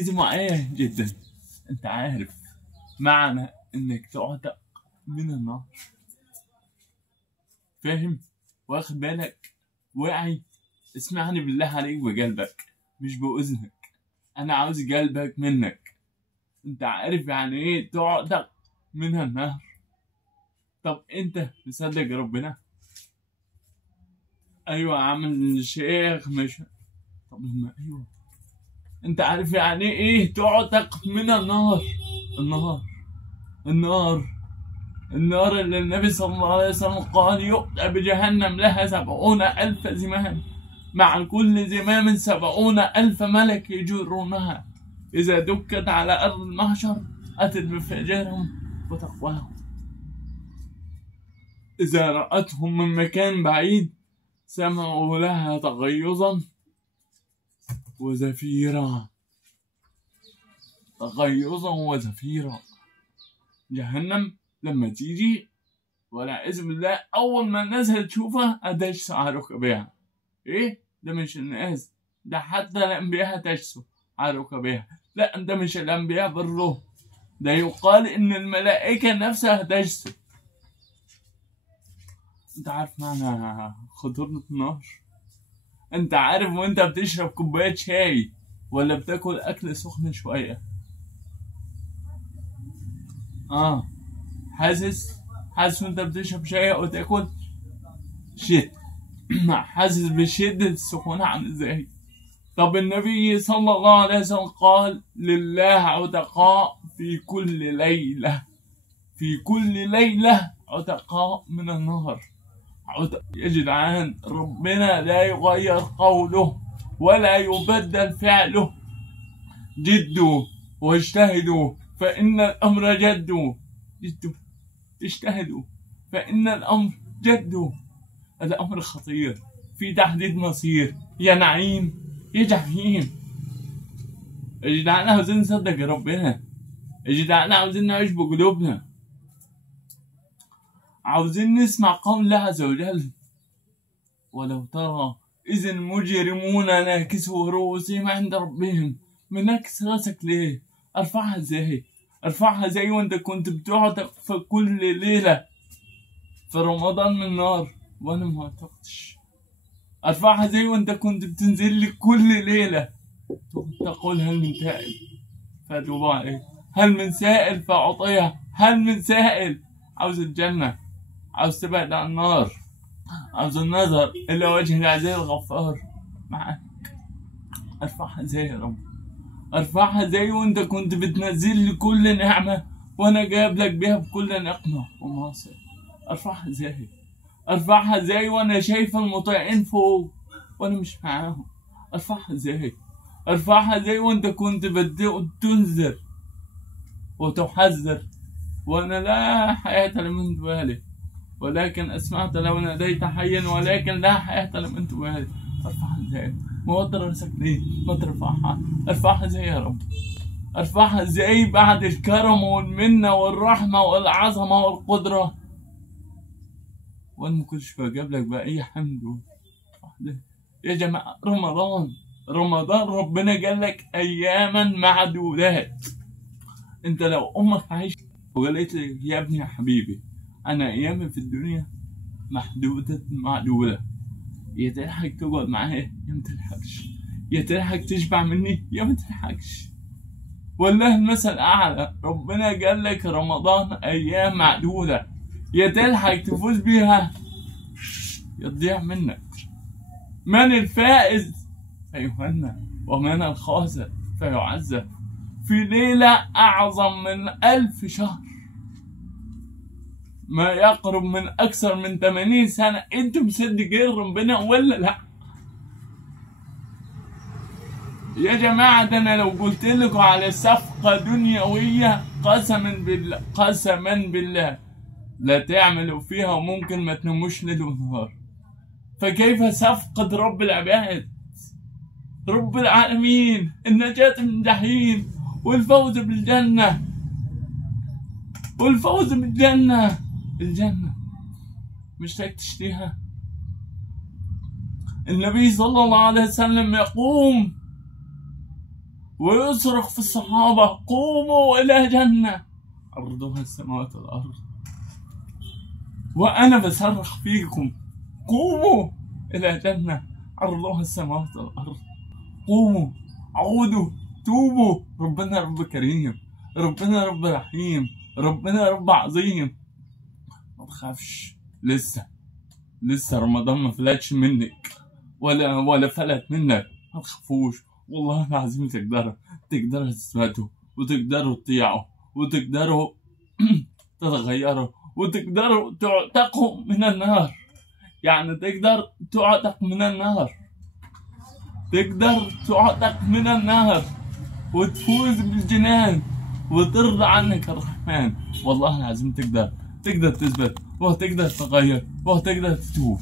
إذا معايا جدا. أنت عارف معنى إنك تعتق من النار؟ فاهم؟ واخد بالك؟ واعي؟ اسمعني بالله عليك بقلبك مش بأذنك. أنا عاوز قلبك منك. أنت عارف يعني إيه تعتق من النار؟ طب أنت مصدق ربنا؟ أيوة يا عم الشيخ مش. طب لما أيوة، أنت عارف يعني إيه تعتق من النار؟ النار النار النار اللي النبي صلى الله عليه وسلم قال يؤتى بجهنم لها 70,000 زمام، مع كل زمام 70,000 ملك يجرونها، إذا دكت على أرض المحشر أتت بفجرهم وتقواهم، إذا رأتهم من مكان بعيد سمعوا لها تغيظا وزفيرا. تغيظا وزفيرا. جهنم لما تيجي والعياذ بالله أول ما الناس هتشوفها هتجسوا على ركبها. إيه؟ ده مش الناس، ده حتى الأنبياء هتجسوا على ركبها. لا ده مش الأنبياء بالروح، ده يقال إن الملائكة نفسها هتجسوا. أنت عارف معنى خطورة النار؟ أنت عارف وأنت بتشرب كوباية شاي ولا بتاكل أكل سخن شوية؟ حاسس وأنت بتشرب شاي أو تاكل شيء حاسس بشدة السخونة عامل ازاي؟ طب النبي صلى الله عليه وسلم قال لله عتقاء في كل ليلة، في كل ليلة عتقاء من النار. يا جدعان ربنا لا يغير قوله ولا يبدل فعله. جدوا واجتهدوا فإن الأمر جدوا. جدوا اجتهدوا فإن الأمر جدوا. هذا أمر خطير في تحديد مصير، يا نعيم يا جحيم. يا جدعان عاوزين نصدق ربنا، يا جدعان عاوزين نعيش بقلوبنا، عاوزين نسمع قول الله عز وجل. ولو ترى إذ المجرمون ناكسوا رؤوسهم عند ربهم. منكس راسك ليه؟ ارفعها ازاي؟ ارفعها زي وانت كنت بتعتق في كل ليلة في رمضان من النار وانا ما اعتقتش. ارفعها زي وانت كنت بتنزل لي كل ليلة تقول هل من سائل فأتوب عليه، هل من سائل فأعطيه، هل من سائل. عاوز الجنة، عاوز تبعد عن النار، عاوز النظر إلى وجه العزيز الغفار معك. ارفعها زي يا رب، ارفعها زي وانت كنت بتنزل لي كل نعمة وانا جايب لك بيها بكل نقمة ومواصل. ارفعها زي، ارفعها زي وانا شايف المطيعين فوق وانا مش معاهم. ارفعها زي، ارفعها زي وانت كنت تنذر وتحذر وانا لا حياة لمن تبالي ولكن اسمعت لو ناديت حيا ولكن لا حياة لمن تبالي. ارفعها زي، موتر راسك ليه؟ ما ترفعها، ارفعها زي يا رب، ارفعها زي بعد الكرم والمنة والرحمة والعظمة والقدرة وانا ما كنتش بجيب لك بأي حمد. يا جماعة رمضان ربنا قال لك أياما معدودات. أنت لو أمك عايشة وقالت لك يا ابني يا حبيبي أنا أيامي في الدنيا محدودة معدودة، يا تلحق تقعد معايا يا ما تلحقش، يا تلحق تشبع مني يا ما تلحقش. والله المثل أعلى، ربنا قال لك رمضان أيام معدودة، يا تلحق تفوز بيها يا تضيع منك. من الفائز فيهنى ومن الخاسر فيعذب في ليلة أعظم من 1000 شهر، ما يقرب من أكثر من 80 سنة. أنتم مصدقين ربنا ولا لا؟ يا جماعة ده أنا لو قلت لكم على صفقة دنيوية قسما بالله لا تعملوا فيها وممكن ما تناموش ليل ونهار. فكيف صفقة رب العباد، رب العالمين، النجاة من الجحيم والفوز بالجنة، والفوز بالجنة. الجنة مشتاق تشتيها؟ النبي صلى الله عليه وسلم يقوم ويصرخ في الصحابة قوموا إلى جنة عرضها السماوات والأرض. وأنا بصرخ فيكم قوموا إلى جنة عرضها السماوات والأرض. قوموا، عودوا، توبوا. ربنا رب كريم، ربنا رب رحيم، ربنا رب عظيم. ما تخافش، لسه رمضان ما فلتش منك ولا فلت منك. ما تخافوش، والله العظيم تقدروا تثبتوا، وتقدروا تطيعوا، وتقدروا تتغيروا، وتقدروا تعتقوا من النار. يعني تقدر تعتق من النار، تقدر تعتق من النار وتفوز بالجنان وترضى عنك الرحمن. والله العظيم تقدر تثبت، وتقدر تغير، وتقدر تتوب.